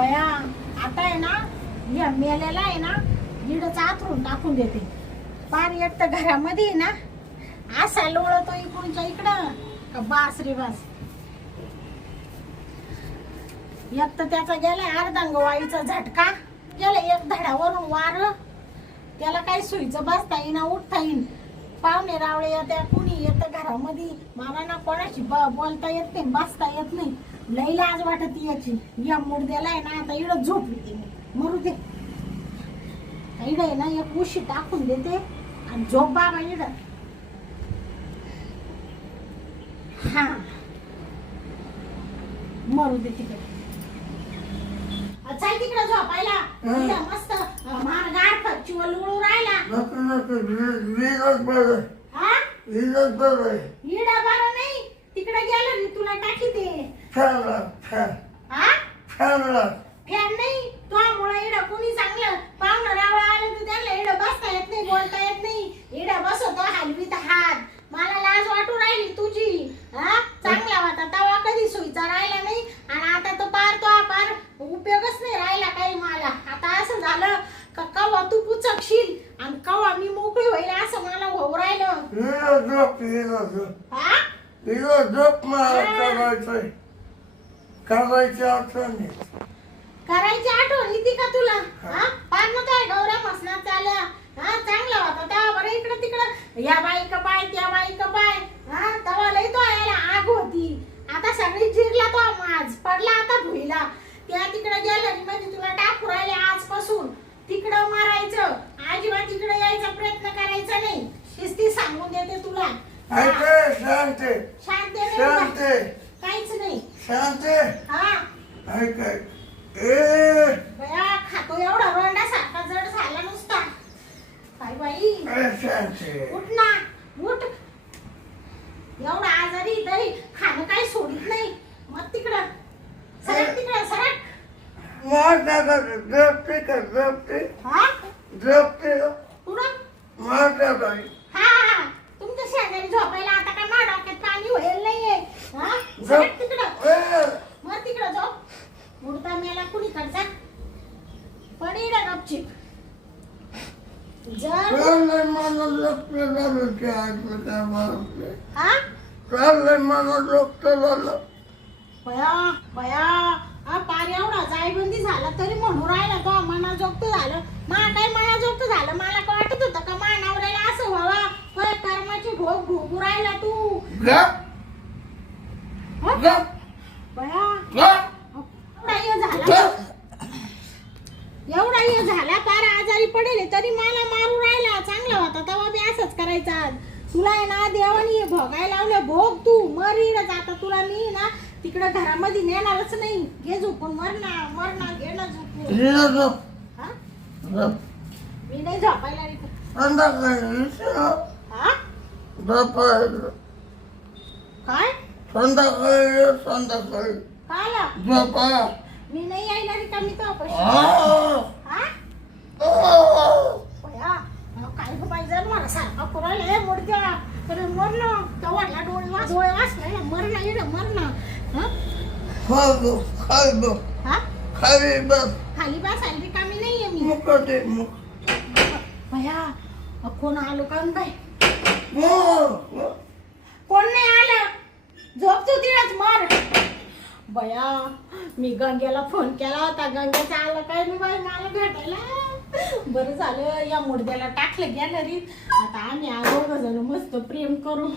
बया आता आहे ना, या मेल्याला आहे ना इडच आथरून टाकून देते. पाणी एक तर घरामध्ये आहे ना, असा लोळतो इकडूनच्या इकडं का बास रे बास. एक तर त्याचा गेला अर्धांगवाईचा झटका, गेला एक धडावरून वार. त्याला काही सुईचं बसता येईना, उठता येईन. पाहुणे रावळे येत्या, कुणी येतं घरामध्ये. मला ना कोणाशी बोलता येत नाही, बसता येत नाही. लई लाज वाटत याची. या मुर्द्याला आहे ना आता इडं झोपली ते मी, मरू दे. इडं आहे ना एक उशी टाकून देते आणि झोप बाबा इडं. हा मरू दे तिकडे. चल तिकडे झोपायला. इडं मस्त मारगार फच्ची उळू राहिला. हा इडं बरं नाही, तिकडे गेलं मी तुला टाकी ते. हा फॅन नाही तुझ्यामुळे इडं कुणी चांगलं पाहुणं रावळ आलं तर त्याला इडं बसता येत नाही, बोलता येत नाही. इडं बसवतो हलवीत हात. मला लाज वाटू राहिली तुझी. हा चांगला होता तवा, कधी सुईचा राहिला नाही आणि आता तो पार उपयोगच नाही राहिला काही. मला आता असं झालं का कवा तू पुचकशील आणि कवा मी मोकळी होईल असं मला होऊ राहिलं. हा करायची आठवण येते का तुला? हा पार मग काय गौरा मसनात चालल्या. हा चांगला होता तेव्हा बरं इकडं तिकडं या बाई का पाय त्या बाई का पाय. हा तेव्हा लई तो यायला आग होती. आता सगळी जिरला तो माज पडला आता भुईला. त्या तिकडे गेलं म्हणजे तुला टाकू राहिले आजपासून. तिकडं मारायचं अजिबात, तिकडे यायचा प्रयत्न करायचा नाही. शिस्ती सांगून देते तुला. शांत काहीच नाही. हा बया खातो एवढा रोंडासारखा जड झाला नुसता. काय बाई उठ ना उठ. एवढा आजारी तरी खाणं काही सोडित नाही. मग तिकडं सरक, तिकडं सरक. हा पुढं. हा तुमच्या शेजारी झोपायला आता काय माझ्या डोक्यात पाणी होईल नाहीये. हा सरक तिकडं. मग तिकडं जाऊ. मुडता मेला कुणीकडचा पडी रे गपचिप. जर बया बया पार एवढा जायबंदी झाला तरी म्हणून राहिला तो मनाजोगत झालं. मा काय मनाजोगत झालं. मला काय वाटत होतं का मा नवऱ्याला असं व्हावा. काय कर्माची भोग भोगू राहिला तू. बया एवढा हे झाला पार आजारी पडेल तरी मला मारू राहिला. चांगला होता तेव्हा बी असंच करायचा. तुला आहे ना देवानी हे भोगायला लावलं. भोग तू मरीरच. आता तुला मी ना तिकडे घरामध्ये नेणारच नाही. घे झोपून मरणा घे ना झोपून. मी नाही झोपायला रे. काय काला मी नाही यायला रे का मी तो काय पाहिजे मला सारखा पुरायला मोडत्या तर मरणं तवाला डोळे वाचला मरणं येणं मरणं. खाली बसायला रिकामी नाहीये मी. भया कोण आलो का काय? कोण नाही आलं. झोप तू तिळच मार. बया मी गंग्याला फोन केला होता. गंग्याचा आला काय नाही बाई मला भेटायला. बरं झालं या मुडद्याला टाकलं गॅलरीत. आता आम्ही दोघ जण मस्त प्रेम करू.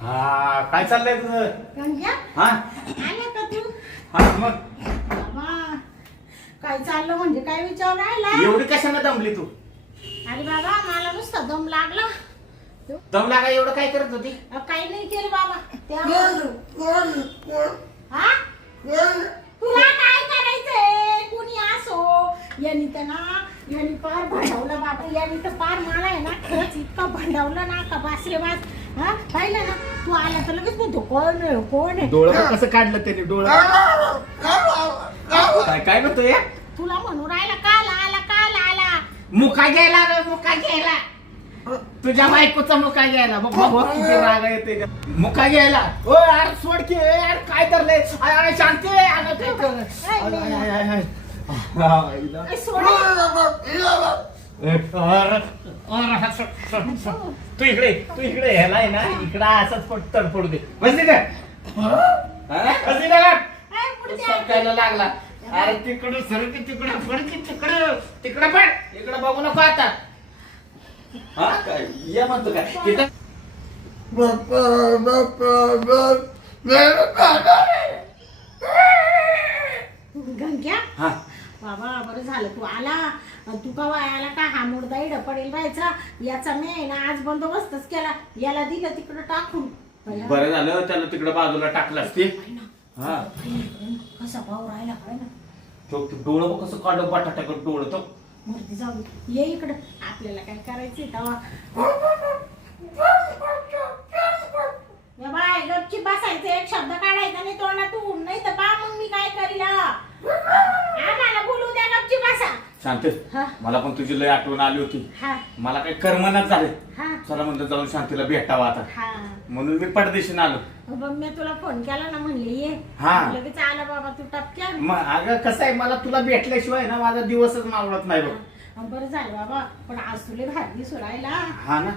हा काय चाललंय तुझं गंग्या? हा आला का तू? हा मग बाबा काय चाललं म्हणजे काय विचार राहिला. एवढी कशाने दमली तू? अरे बाबा मला नुसता दम लागला. दम लागा एवढं काय करत होती? काही नाही केलं बाबा. हा तुला काय करायचंय? कुणी असो यांनी तर ना यांनी पार भांडवलं बाबा. यांनी तर पार मला आहे ना खरंच इतकं भांडवलं ना का बासरे बास. हा पाहिलं ना तू आला तर लगेच म्हणतो कोण आहे कोण आहे. डोळं कसं काढलं त्याने डोळं? काय म्हणतोय? तुला म्हणून राहिला काल आला. मुका घ्यायला रे मुका घ्यायला. तुझ्या बायकोचा मुका घ्यायला. बघ किती राग येते. मुका घ्यायला. ओ यार सोड की यार काय काय तरले शांती अगं काय कर ए, सोड. तू इकडे ह्यालाय ना इकडं असंच तडफडू दे बसली का बसली का ए, पुढे जा. सकायला लागला अरे तिकडं सरकी तिकडं फडकी तिकडं पण इकडं बघू नको आता हा काय ये म्हणतो काय तिथं गंग्या हा बाबा बरं झालं तू आला. तू कवा आला का हा मुर्दा इड पडेल राहायचा याचा मी आहे ना आज बंदोबस्तच केला. याला दिलं तिकडं टाकून. बरं झालं त्याला तिकडं बाजूला टाकलं असते हा कसा भाऊ राहिला काय ना तो डोळं बघ कसं काढलं बटाटा डोळं तो मूर्ती जाऊ दे. ये इकडं आपल्याला काय करायचंय तेव्हा बाय गपची बसायचं एक शब्द काढायचा नाही तोंडातून नाही तर पा मग मी काय करीला आम्हाला बोलू द्या गपची बसा. शांती हा. मला पण तुझी लय आठवण आली होती हा मला काही करमनाच झाले हा चला म्हणलं जाऊन शांतीला भेटावं आता हा म्हणून मी परदेशीन आलो बघ मी तुला फोन केला ना म्हणले ये हा. लगेच आला बाबा तू टपक्या मग अगं कसं आहे मला तुला भेटल्याशिवाय ना माझा दिवसच मावळत नाही बघ बरं झालं बाबा पण आज तुला भारी दिसू राहिला. हा ना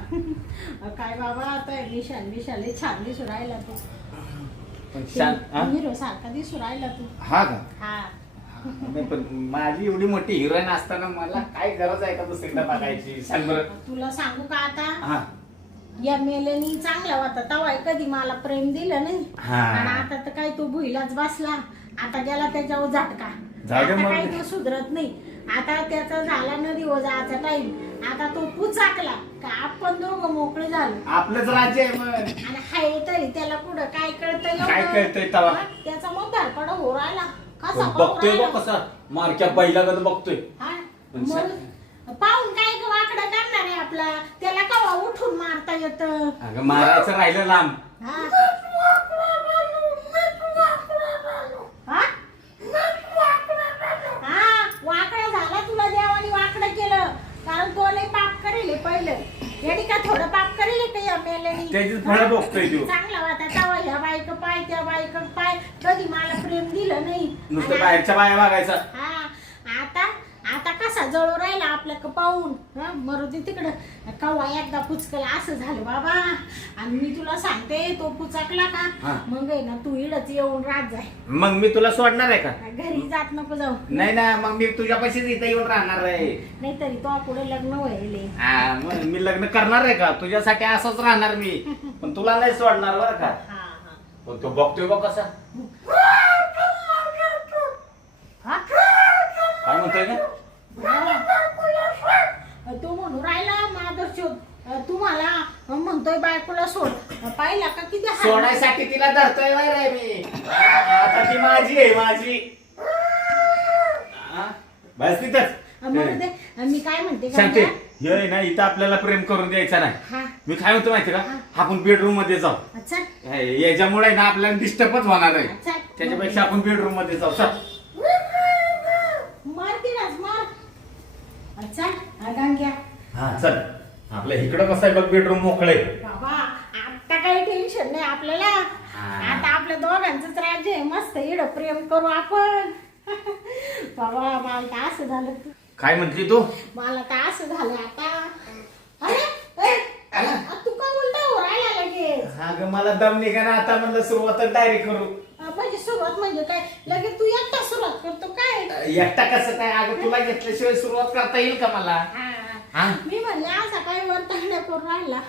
काय बाबा आता विशाल छान दिसू राहिला तू. पण शांत हा? हिरो सारखा दिसू राहिला तू. हा का हा नाही पण माझी एवढी मोठी हिरोईन असताना मला काय गरज आहे का दुसरीकडे बघायची सांग बरं तुला सांगू का आता हा या मेलेनी चांगला होता तवाय कधी मला प्रेम दिलं नाही हा. आणि आता तर काय तो भुईलाच बसला. आता गेला त्याच्यावर झटका. जाऊ दे आता मग. काही तो सुधरत नाही. आता त्याचा झाला न दिवसाचा टाइम. आता तो पुचाकला का आपण दोघं मोकळे झालो आपलंच राज्य आहे मग आणि हाय तरी त्याला कुठं काय कळतंय काय एवढं? कळतंय तवा? हा, त्याचा मग धडपड हो राहिला कसा पाहू बघतोय बघ राहिला? कसा मारक्या बैलागत बघतोय हा, पण मग पाहून काय वाकडं करणार आहे आपला त्याला कवा उठून मारता येत. अगं मारायचं राहिलं लांब वाकडा झाला तुला देवानी वाकडं केलं कारण तो लय पाप करेल पहिलं याने का थोडं पाप करेल का या मेल्यानी. त्याचीच फळं बघतोय तू चांगला होता तेव्हा ह्या बायक पाय त्या बायक पाय कधी मला प्रेम दिलं नाही. नुसतं आणि बाहेरच्या बाया बघायचं हा आता आता कसा जळू राहिला आपल्या पाहून मरू दे तिकडं. कवा एकदा पुचकला असं झालं बाबा आणि मी तुला सांगते तो पुचकला हा. का मग आहे ना तू इडच येऊन राहत जाय. मग मी तुला सोडणार आहे का घरी जात नको जाऊ. नाही ना मग मी तुझ्या पैसेच इथे येऊन राहणार आहे नाही तरी तो पुढे लग्न व्हायले. हा, मग मी लग्न करणार आहे का तुझ्यासाठी असंच राहणार मी पण तुला नाही सोडणार बरं का हा हा पण तो बघतोय बघ कसा हा काय म्हणतोय का तू म्हणून राहिला माधुरचोद तुम्हाला म्हणतोय बायकोला सोड पाहिला का किती हाल. सोडायसाठी तिला धरतोय बाय रे मी आता ती माझी आहे माझी हा, बस तिथंच म्हणून दे मी काय म्हणते का शांती आता? हे ना इथं आपल्याला प्रेम करून द्यायचा नाही हा मी काय म्हणतो माहिती का हा. आपण बेडरूम मध्ये जाऊ अच्छा याच्यामुळे ना आपल्याला डिस्टर्बच होणार आहे अच्छा त्याच्यापेक्षा आपण बेडरूम मध्ये जाऊ चल मारतीनच मार. अच्छा गंग्या हा चल आपल्या इकडं कसं आहे बघ बेडरूम मोकळे बाबा आता काही टेन्शन नाही आपल्याला. हा. आता आपल्या दोघांचंच राज्य आहे मस्त इड प्रेम करू आपण. बाबा मला तर असं झालं काय म्हटली तू मला तर असं झालं आता. अरे तू का उलटा हो राहिला लगेच. अगं मला दम निघा ना आता म्हणलं सुरुवातच डायरेक्ट करू म्हणजे सुरुवात म्हणजे काय लगेच तू एकटा सुरुवात करतो काय. एकटा कसं काय अगं तुला घेतल्याशिवाय सुरुवात करता येईल का मला हा. हा? मी म्हणले असा काय वर तांड्या करून राहिला.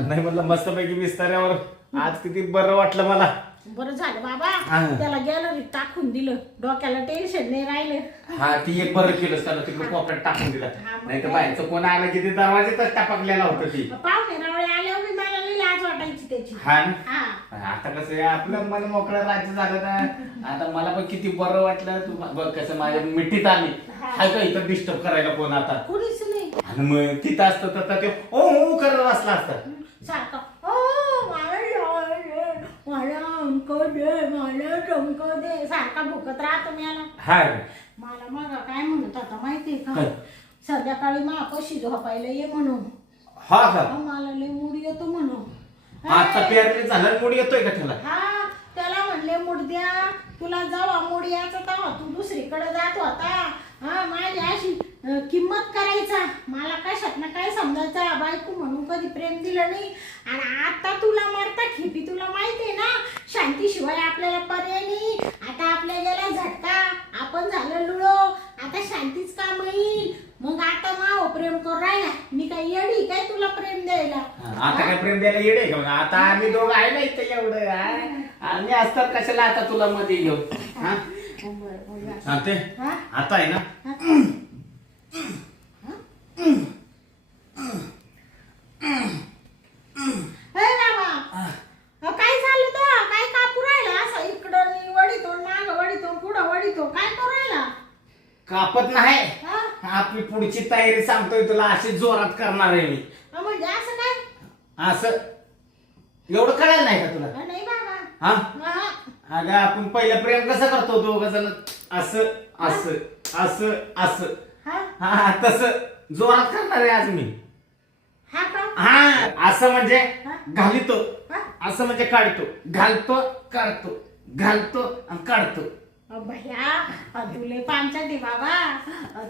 नाही म्हणलं मस्तपैकी बिस्ताऱ्यावर आज किती बरं वाटलं मला बरं झालं बाबा हा. त्याला गॅलरीत टाकून दिलं डोक्याला टेन्शन नाही राहिलं. हा ती एक बरं केलं त्याला तिकडे कोपऱ्यात टाकून दिला हा, मग नाही तर काय? बाहेरचं कोण आलं की ते दरवाज्यातच टापकलेला होतं ती पाहुणे रावळे आल्यावर बी मला लई लाज वाटायची त्याची. हा ना? हा आता कसं आहे, आपलं मन मोकळं राज्य झालं ना आता मला पण किती बरं वाटलं तू बघ कसं माझ्या मिठीत आली हाय का इथं डिस्टर्ब करायला कोण आता कुणीच नाही आणि मग तिथं असतं तर ते ओ करत बसला असतं सारखं ओ मला अंक दे मला टंक दे सारखा भुकत राहतो मी याला. हाय मला मग काय म्हणत होता माहितीये का काय? संध्याकाळी मापाशी झोपायला ये म्हणून. हा का मला लय मूड येतो म्हणून. आता पेरले झालं मुड येतोय का त्याला हा त्याला म्हणले मुडद्या तुला जेव्हा मोड यायचा तेव्हा तू दुसरीकडे जात होता. हा माझी अशी किंमत करायचा, मला कशात ना काय समजायचा, बायको म्हणून कधी प्रेम दिलं नाही. आणि आता तुला मरता खिपी, तुला माहितीये ना शांतीशिवाय आपल्याला पर्याय नाही. आता आपल्या गेला झटका, आपण झालं लुळो, आता शांतीच काम येईल. मग आता माव प्रेम करू राहिला, मी काय येडी काय तुला प्रेम द्यायला? आता काय प्रेम द्यायला येडे का? आता आम्ही दोघं आहे ना इथं एवढं. आम्ही असतात कशाला आता तुला मध्ये घेऊ? सांगते आता आहे ना. काय झालं तो? काय कापू राहिला असं? इकडं वडीतो, माग वडीतो, पुढं वडीतो, काय करू राहिला? कापत नाही, आपली पुढची तयारी सांगतोय तुला. अशी जोरात करणार आहे मी. म्हणजे असं काय? असं एवढं कळायला नाही का तुला? नाही बाबा. हा अगं आपण पहिलं प्रेम कसं करतो दोघं जण? असं असं असं असं. हा तसं जोरात करणार आहे आज मी. हा असं म्हणजे घालितो, असं म्हणजे काढतो, घालतो काढतो, घालतो आणि काढतो. भैया तुले पांचाटी बाबा,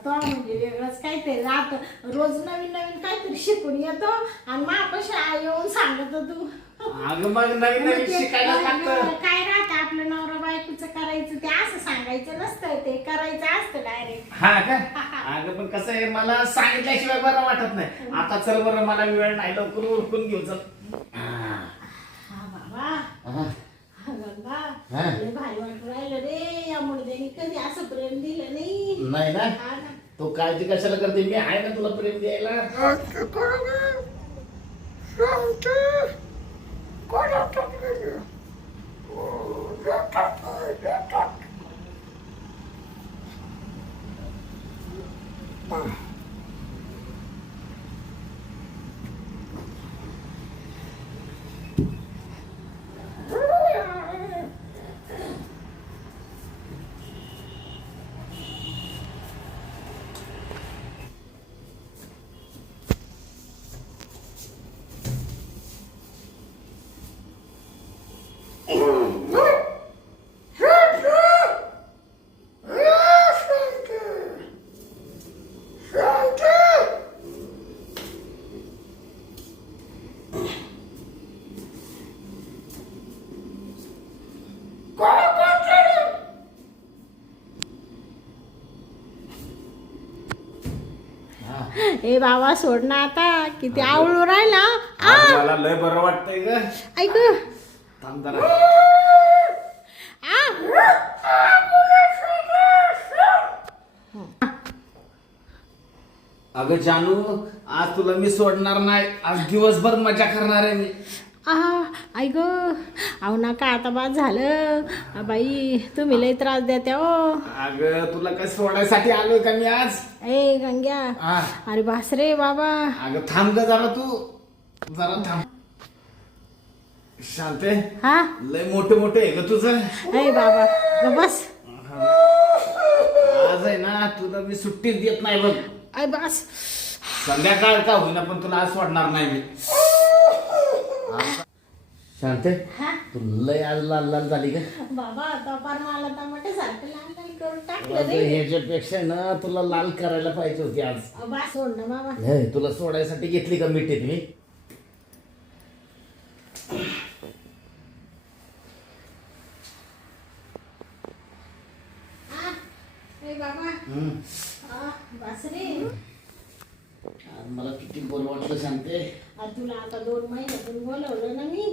तो म्हणजे वेगळंच काहीतरी राहत. रोज नवीन नवीन काहीतरी शिकून येतो आणि मापाशी येऊन सांगत तू. अगं मग नवीन नवीन शिकायला लागतं. काय राहतं आपलं नवरा बायकोचं करायचं ते असं सांगायचं नसतं, ते करायचं असतं डायरेक्ट. हा का? अगं पण कसं आहे, मला सांगितल्याशिवाय बरं वाटत नाही. आता चल बरं, मला वेळ नाही, लवकर उरकून घेऊ चल. हा बाबा गंगा, भारी वाटू राहिलं रे. या मुलग्याने कधी असं प्रेम दिलं नाही. नाही ना? तू काळजी कशाला करते? मी आहे ना तुला प्रेम द्यायला. ए बाबा सोड ना आता, किती आवळू राहिला. मला लय बरं वाटतंय ग. ऐक थांब जरा. अगं जानू, आज तुला मी सोडणार नाही. आज दिवसभर मजा करणार आहे मी. ऐक अहो नका आता बाद झालं बाई, तुम्ही लय त्रास देत्या हो. अगं तुला काय सोडायसाठी आलोय का मी आज? ए गंग्या, अरे बास रे बाबा. अगं थांब ग जरा, तू जरा थांब. शांते, हा लय मोठे मोठे आहे ग तुझं. ए बाबा ग बस. आज आहे ना तुला मी सुट्टीच देत नाही बघ. ऐ बस, संध्याकाळ का होईना पण तुला आज सोडणार नाही मी. शांते, तू लय आज लाल लाल झाली का बाबा? आता पार मला टमाटे सारखं लाल लाल करून टाकलं रे. ह्याच्यापेक्षा ना तुला लाल करायला पाहिजे होती आज. बस सोड ना बाबा. तुला सोडायसाठी घेतली का मिठीत मी? बाबा बस रे. मला किती बोल वाटलं सांगते. तुला आता 2 महिन्यातून बोलवलं ना मी,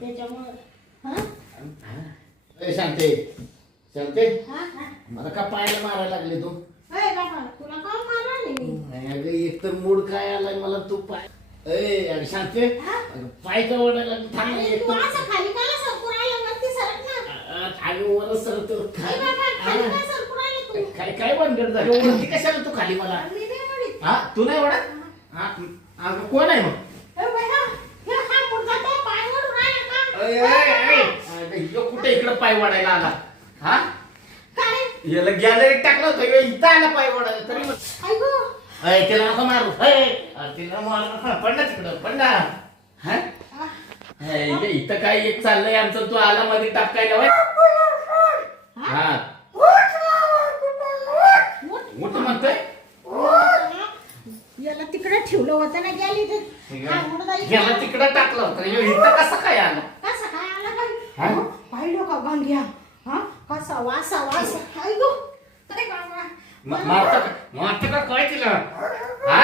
त्याच्यामुळे. शांते, शांते, मला का पायाला मारायला लागले तू? बाबा तुला का मारला मी? एक तर मूड काय आलाय मला. तू पाय अरे शांते, पाय का ओढायला थांब. तू असं खाली का सरकू राहिला? वरती सरक ना. खाली वर सरतो. खाली का सरकू राहिला तू? काय काय बनगड झाली? वरती कशाला तू खाली मला? मी नाही वडीत. हा तू नाही ओढत? कोण आहे मग? कुठे इकडं पाय वाढायला आला? हा याला गॅलरीत टाकलं होतं, इथं आला पाय वाढायला तरी त्याला नका मारू. तिला मारू, पडला तिकडं, पडला. इथं काय एक चाललंय आमचं, तू आला मध्ये टाकायला. हा उठ म्हणतोय याला तिकडे ठेवलं होतं ना गेली गेला तिकडे टाकलं होतं इथं कसं काय आलं कसं काय आला हा? काय पाहिलं का गंग्या हा कसा वासा वास काय गो काय बाबा मारतं का काय तिला हा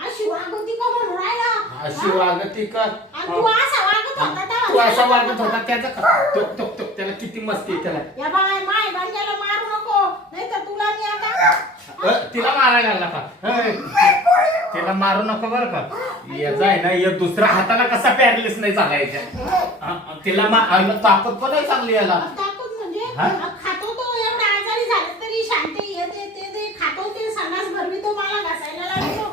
अशी वागती का म्हणून राहिला अशी वागती का आणि तू असा वागत होता तू असा वागत होता त्याचा त्याला किती मस्ती आहे त्याला या बाय माय गंग्याला मारू नको नाही तर तुला मी आता तिला मारायला लागला का तिला मारू नको बरं का याचा आहे ना या दुसऱ्या हाताला कसा पॅरलिस नाही चालायचा तिला ताकद पण आहे चांगली याला ताकद म्हणजे खातो तो एवढा आजारी झाला तरी शांती येते ते खातो ते संडास भरवी तो मला घासायला लागतो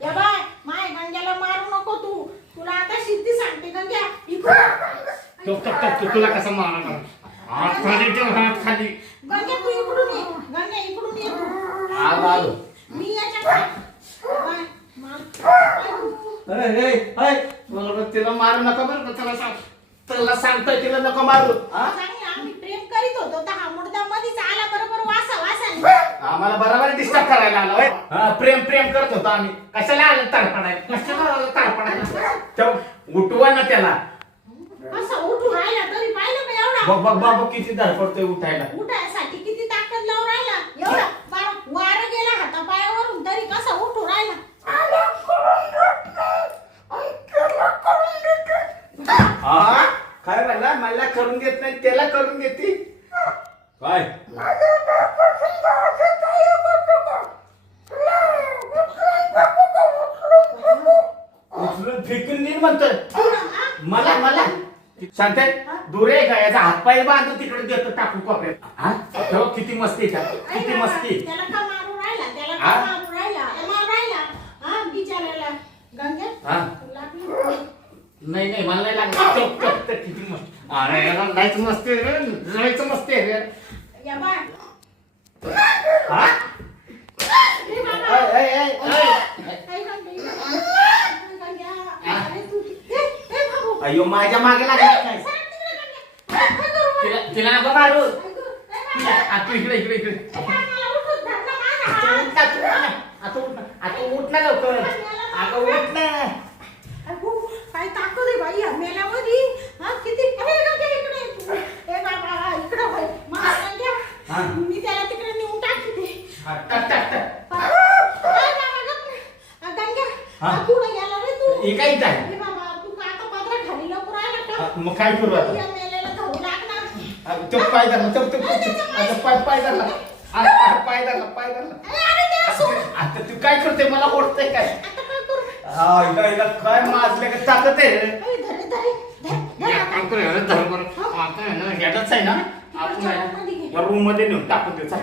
या बाय माय गंग्याला मारू नको तू तुला आता शिद्धी सांगते गंग्या तुला कसं मारणार हात खाली ठेव हात खाली गंग्या तू इकडून ये गंग्या इकडून ये आलो मी याच्या तिला मारू नका बरं का त्याला सांगतोय तिला नको मारू आम्ही प्रेम करीत होतो तर हा मुर्दा मध्येच आला बरोबर वासाने आम्हाला बरोबर डिस्टर्ब करायला आला होय प्रेम करत होतो आम्ही कशाला आलं तडपडायला तेव्हा उठवा ना त्याला असं उठून राहिला तरी पाहिलं का एवढा बाबा किती धडपडतोय उठायला उठायसाठी किती ताकद लावून राहिला एवढा वार गेला हातापायावरून तरी कसा उठून राहिला काय म्हणला मला करून देत नाही त्याला करून देते काय उचलून फेकून देईन म्हणतोय मला शांत दूर आहे का याचा हातपाय बांधून तिकडे देतो टाकून कोपऱ्यात किती मस्ती का किती मस्ती त्याला का मारून राहिला त्याला का मारून राहिला हा बिचारायला गंगे नाही मला नाही लागत किती मस्त अरे जायचं मस्ती रे जायचं मस्ती रे या बाय अयो माझ्या मागे लागला काय तिला नको मारू तू इकडे आता उठ ना लवकर अगं उठ ना काय ताकद आहे बाई या मेल्यामध्ये हा किती इकडे बाबा इकडे होय मी त्याला तिकडे नेऊन टाकते कुठे गेला रे तू काय बाबा तू का आता पदरा खाली लवकर राहिला का मग काय करू आता या मेल्याला धरू लागणार तो पाय धरला पाय धरला पाय धरला आता तू काय करते मला ओढतंय काय काय माजले का ताकद आहे ह्याच आहे ना आपण रूम मध्ये नेऊन टाकून द्यायचा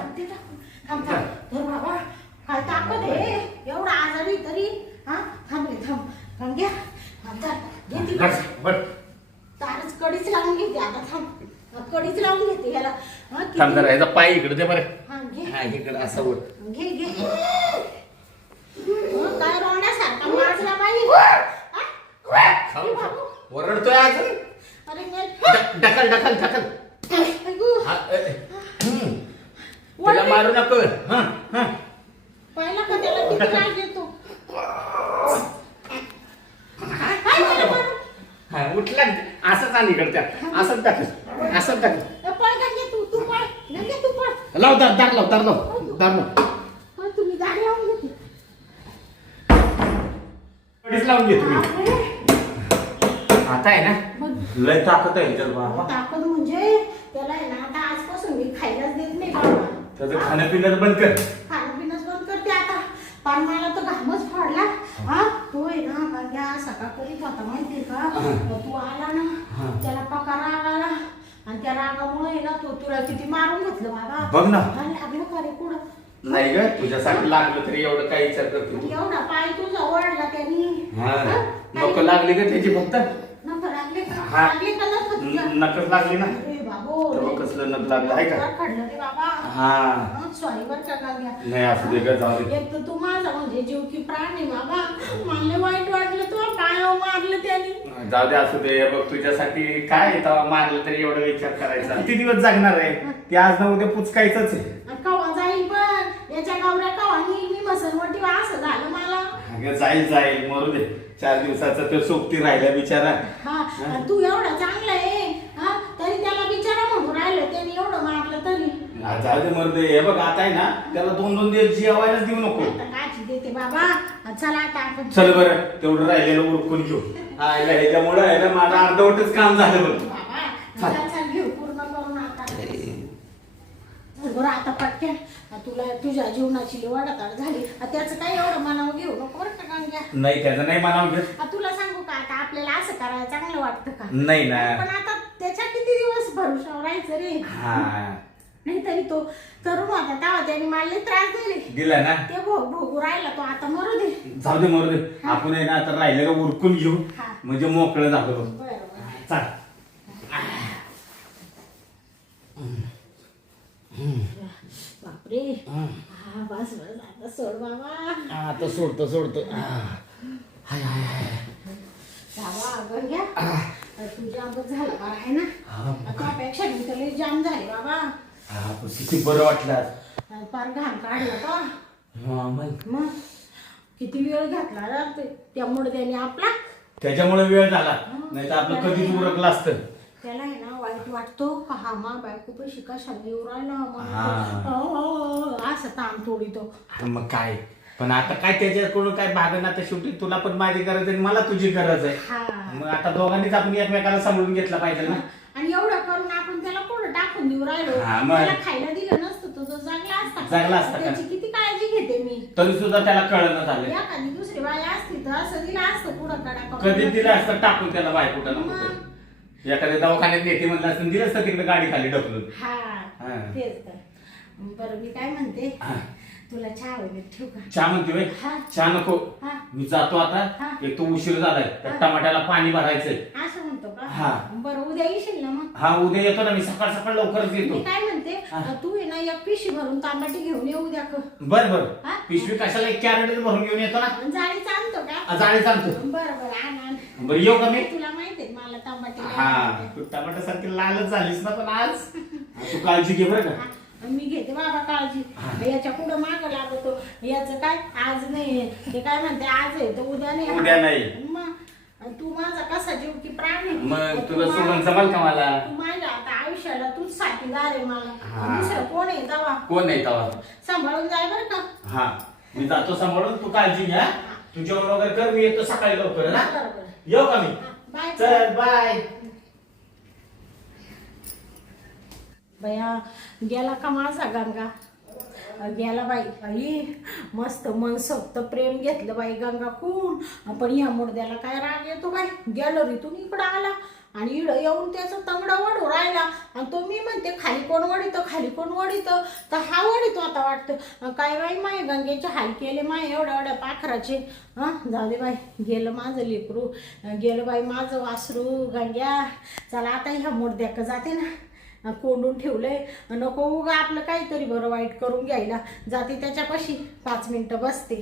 बाबा काय ताकद आहे एवढा आजारी तरी हा थांब गंग्या तारच कडीच लावून घेते आता थांब कडीच लावून घेते याला थांब जरा याचा पाय इकडे दे बरं हा इकडे असं वर घे काय रोण्यासारखा माजला बाई ओरडतोय अजून अरे ढकल तिला मारू नको पहिला का त्याला किती राग येतो उठला असंच आणि इकडच्या असंच टाकल पळ गंगे तू पळ लाव दार लाव तुम्ही दार लावून घेते लावून घेतो मी आता आहे ना लय ताकद आहे त्याला बाबा ताकद म्हणजे त्याला आहे ना आता आजपासून मी खायलाच देत नाही बाबा त्याचं खाणं बंद कर खाणं बंद करते आता पण मला तर घामच फाडला हा तो आहे ना गंग्या सकाळ करीत होता माहितीये का तू आला ना त्याला पका राग आला आणि त्या रागामुळे ना तो तुला किती मारून घेतलं बाबा बघ ना आणि लागलं का रे कुठं नाही ग तुझ्यासाठी लागलं तरी एवढं काही विचार करतो एवढा पाय तुझा ओढला त्यांनी नको लागली का त्याची फक्त नको लागले का नकच लागली ना अरे बाबो कसलं नक लागलं आहे का खडलं रे बाबा हा सॉरी बर का गंग्या नाही असं दे ग जाऊ दे एक तर तू माझा म्हणजे जीव की प्राण आहे बाबा मला वाईट वाटलं तू पायावर मारलं त्याने जाऊ दे असू दे बघ तुझ्यासाठी काय तेव्हा मारलं तरी एवढा विचार करायचा किती दिवस जगणार आहे ते आज ना उद्या पुचकायचंच आहे कवा जाईल पण याच्या गावऱ्या कवा मी मसनवटी असं झालं मला अगं जाईल मरू दे 4 दिवसाचा तो सोबती राहिला बिचारा हा तू एवढा चांगला आहे हा तरी त्याला बिचारा म्हणून राहिलं त्याने एवढं मारलं तरी जाऊ दे मरू दे हे बघ आता आहे ना त्याला 2-2 दिवस जेवायलाच देऊ नको आता काची देते बाबा चला आता आपण चल बरं तेवढं राहिलेलं उरकून घेऊ हा ह्याच्यामुळे आहे ना माझं अर्धवटच काम झालं बघ बाबा चल घेऊ पूर्ण करून आता बरं आता पटकन तुला तुझ्या जीवनाची वाढताड झाली त्याचं काही एवढं मनावर घेऊ नको बरं का गंग्या नाही त्याचं नाही मनावर घेत तुला सांगू का आता आपल्याला असं करायला चांगलं वाटतं का नाही ना पण आता त्याच्या किती दिवस भरोशावर राहायचं रे हा नाही तरी तो तरुण होता तेव्हा त्याने मला त्रास दिला ना ते भोगू राहिला तो आता मरू दे जाऊ दे मरू दे आपण आहे ना आता राहिलेलं उरकून घेऊ म्हणजे मोकळं झालं बघ बरं चाल बापरे हा बस आता सोड बाबा आता सोडतो हाय बाबा अगं घ्या तुझ्या अंगात झालं बाळा आहे ना त्यापेक्षा मी तर लई जाम झाले बाबा किती बरं वाटलं फार घाण काढलं का मग किती वेळ घातला ना त्या मुडद्याने आपला त्याच्यामुळे वेळ झाला नाही तर आपलं कधीच उरकलं असतं त्याला आहे ना वाईट वाटतो का हा मा बायको पैसे कशाला येऊ राहिला असं ताण तोडीतो मग काय पण आता काय त्याच्याकडून काय भागन आता शेवटी तुला पण माझी गरज आहे मला तुझी गरज आहे मग आता दोघांनीच आपण एकमेकाला सांभाळून घेतला पाहिजे ना आणि एवढं करून आपण त्याला पुढे टाकून देऊ राहिलो त्याला खायला दिलं नसतं तो चांगला असता त्याची किती काळजी घेते मी तरी सुद्धा त्याला कळलं झालं एखादी दुसरी बाई असती तर असं दिलं असतं पुढं कडा कधी दिलं असतं टाकून त्याला बाय कुठं ना कुठं एखाद्या दवाखान्यात नेते म्हणलं असतं दिलं असतं तिकडे गाडी खाली ढकलून तेच तर बरं मी काय म्हणते तुला चहा वगैरे ठेवू का चहा म्हणते चहा नको मी जातो आता एक तो उशीर झालाय तर टमाट्याला पाणी भरायचंय असं म्हणतो का बरं उद्या येशील ना मग हा उद्या येतो ना मी सकाळ लवकरच येतो मी काय म्हणते तू आहे ना एक पिशवी भरून तांबाटी घेऊन येऊ द्या बर पिशवी कशाला 1 कॅरेट भरून घेऊन येतो ना जाळी आणतो का जाळी आणतो बरं आण बरं येऊ का मी तुला माहितीये मला तांबाटी तू टमाट्यासारखी लालच झालीस ना पण आज तू काळजी घे बरं का मी घेते बाबा काळजी याच्या पुढे माग लागतो याचं काय आज नाही ते काय म्हणते आज आहे तर उद्या नाही मग तू माझा कसा जीव की प्राण आहे मग तुला सोडून जमल का मला तू माझ्या आता आयुष्याला तूच साथीदार आहे मला दुसरं कोण आहे तवा कोण आहे तवा सांभाळून जाय बरं का हा मी जातो सांभाळून तू काळजी घ्या तू जेवण वगैरे कर मी येतो सकाळी लवकर ना येऊ का मी बाय चल बाय बया गेला का माझा गंगा गेला बाई आई मस्त मनसोक्त प्रेम घेतलं बाई गंगा कोण पण या मुडद्याला काय राग येतो बाई गॅलरीतून इकडं आला आणि इकडं येऊन त्याचं तंगडा वडू राहिला आणि तो मी म्हणते खाली कोण वडितं तर हा वडितो आता वाटतं काय बाई माय गंगेचे हाल केले माय एवढ्या पाखराचे जाऊ दे बाई गेलं माझं लेकरू गेलं बाई माझं वासरू गंग्या चला आता ह्या मुडद्याक जाते ना कोंडून ठेवलंय नको उगा आपलं काहीतरी बरं वाईट करून घ्यायला जाते त्याच्यापाशी 5 मिनिटं बसते